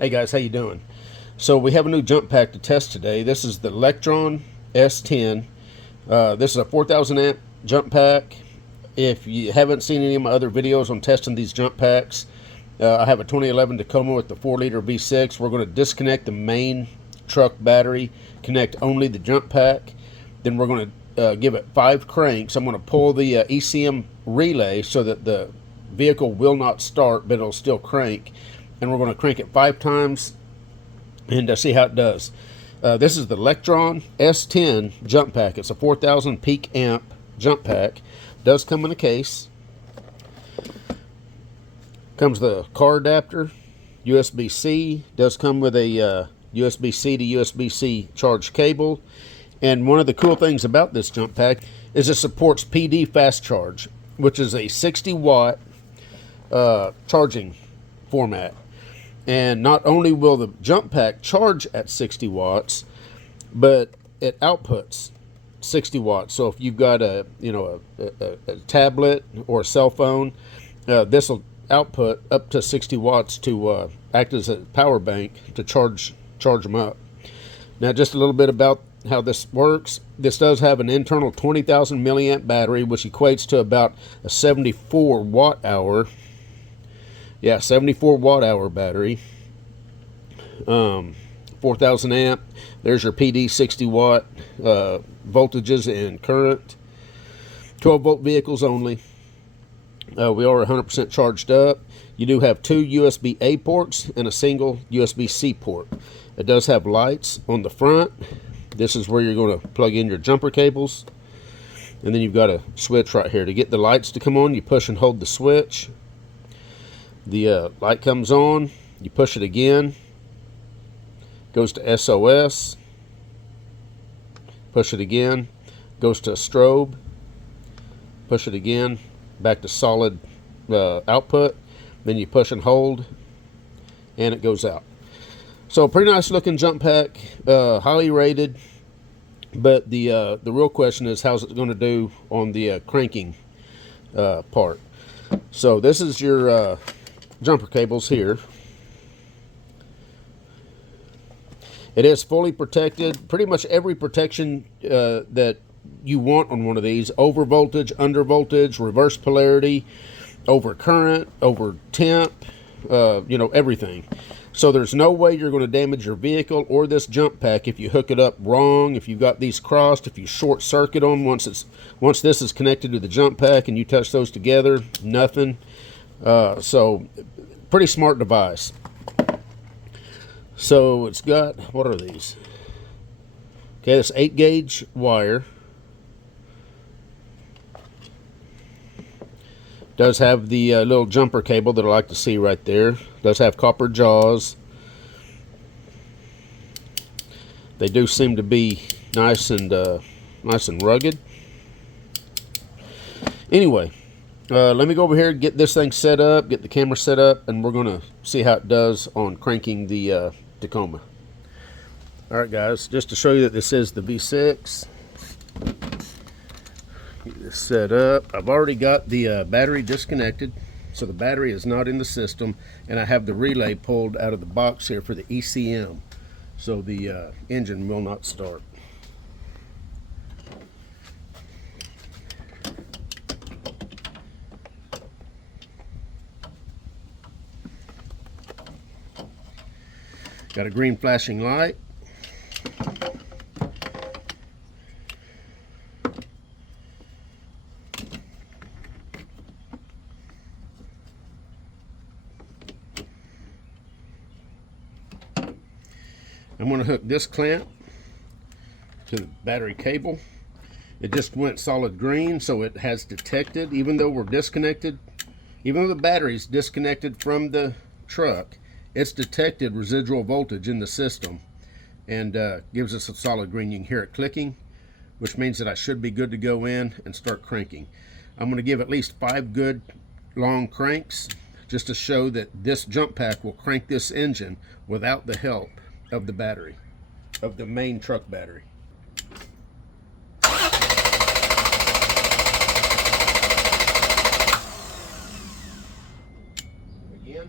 Hey guys, how you doing? So we have a new jump pack to test today. This is the LECTRON S10. This is a 4,000 amp jump pack. If you haven't seen any of my other videos on testing these jump packs, I have a 2011 Tacoma with the 4-liter V6. We're going to disconnect the main truck battery, connect only the jump pack. Then we're going to give it 5 cranks. I'm going to pull the ECM relay so that the vehicle will not start, but it'll still crank. And we're going to crank it 5 times and see how it does. This is the LECTRON S10 jump pack. It's a 4,000 peak amp jump pack. Does come in a case. Comes the car adapter, USB-C. Does come with a USB-C to USB-C charge cable. And one of the cool things about this jump pack is it supports PD fast charge, which is a 60 watt charging format. And not only will the jump pack charge at 60 watts, but it outputs 60 watts. So if you've got a tablet or a cell phone, this will output up to 60 watts to act as a power bank to charge them up. Now, just a little bit about how this works. This does have an internal 20,000 milliamp battery, which equates to about a 74 watt hour. Yeah, 74 watt hour battery. 4,000 amp. There's your PD 60 watt voltages and current. 12 volt vehicles only. We are 100% charged up. You do have 2 USB-A ports and a single USB-C port. It does have lights on the front. This is where you're going to plug in your jumper cables. And then you've got a switch right here. To get the lights to come on, you push and hold the switch. The light comes on, you push it again, goes to SOS, push it again, goes to strobe, push it again, back to solid output, then you push and hold, and it goes out. So a pretty nice looking jump pack, highly rated, but the real question is how's it going to do on the cranking part. So this is your jumper cables here. It is fully protected. Pretty much every protection that you want on one of these: over voltage, under voltage, reverse polarity, over current, over temp, everything. So there's no way you're going to damage your vehicle or this jump pack if you hook it up wrong, if you've got these crossed, if you short circuit them once this is connected to the jump pack and you touch those together, nothing. So pretty smart device. So it's got, what are these? Okay, this 8 gauge wire. Does have the little jumper cable that I like to see right there. Does have copper jaws. They do seem to be nice and rugged. Anyway, let me go over here and get this thing set up, get the camera set up, and we're going to see how it does on cranking the Tacoma. Alright guys, just to show you that this is the V6. Get this set up. I've already got the battery disconnected, so the battery is not in the system, and I have the relay pulled out of the box here for the ECM, so the engine will not start. Got a green flashing light. I'm going to hook this clamp to the battery cable. It just went solid green, so it has detected, even though we're disconnected, even though the battery's disconnected from the truck, it's detected residual voltage in the system and gives us a solid green. You can hear it clicking, which means that I should be good to go in and start cranking. I'm going to give at least 5 good long cranks just to show that this jump pack will crank this engine without the help of the battery, of the main truck battery. Again.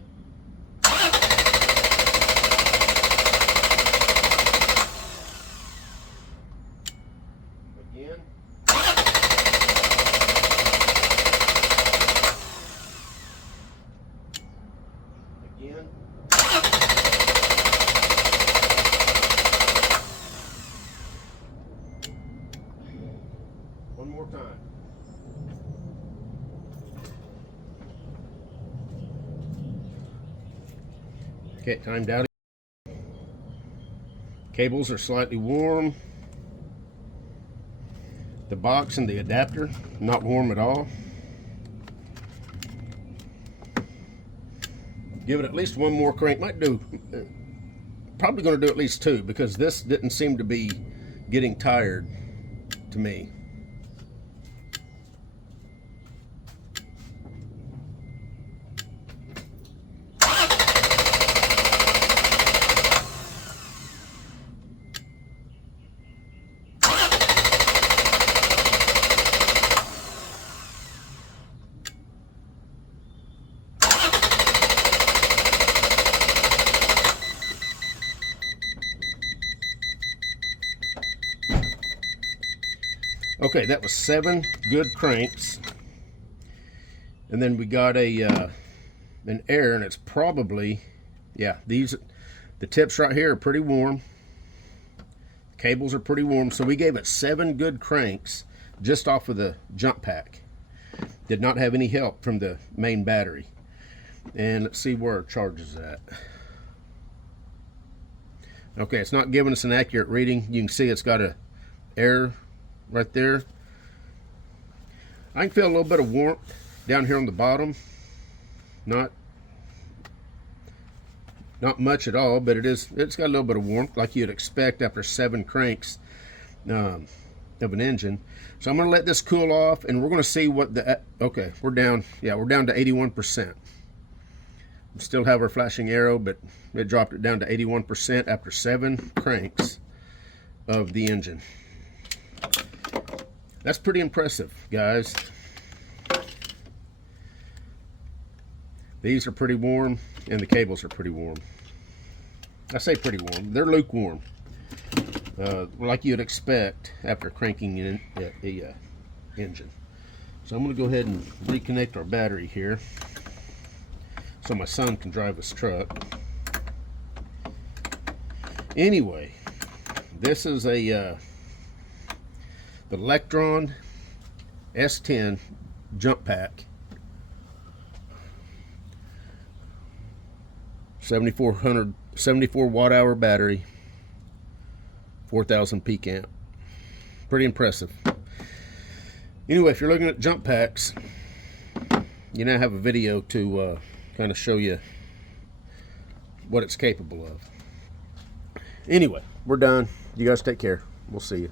Okay, timed out. Cables are slightly warm. The box and the adapter, not warm at all. Give it at least one more crank. Might do, probably going to do at least two, because this didn't seem to be getting tired to me. Okay, that was 7 good cranks. And then we got an air, and it's probably, yeah, the tips right here are pretty warm. Cables are pretty warm, so we gave it 7 good cranks just off of the jump pack. Did not have any help from the main battery. And let's see where our charge is at. Okay, it's not giving us an accurate reading. You can see it's got a error right there. I can feel a little bit of warmth down here on the bottom. Not much at all, but it's got a little bit of warmth like you'd expect after 7 cranks of an engine. So I'm going to let this cool off, and we're going to see what the, okay, we're down, yeah, we're down to 81%. We still have our flashing arrow, but it dropped it down to 81% after 7 cranks of the engine. That's pretty impressive, guys. These are pretty warm, and the cables are pretty warm. I say pretty warm. They're lukewarm, like you'd expect after cranking in a engine. So I'm going to go ahead and reconnect our battery here so my son can drive his truck. Anyway, this is the LECTRON S10 jump pack. 74 watt hour battery, 4,000 peak amp. Pretty impressive. Anyway, if you're looking at jump packs, you now have a video to kind of show you what it's capable of. Anyway, we're done. You guys take care. We'll see you.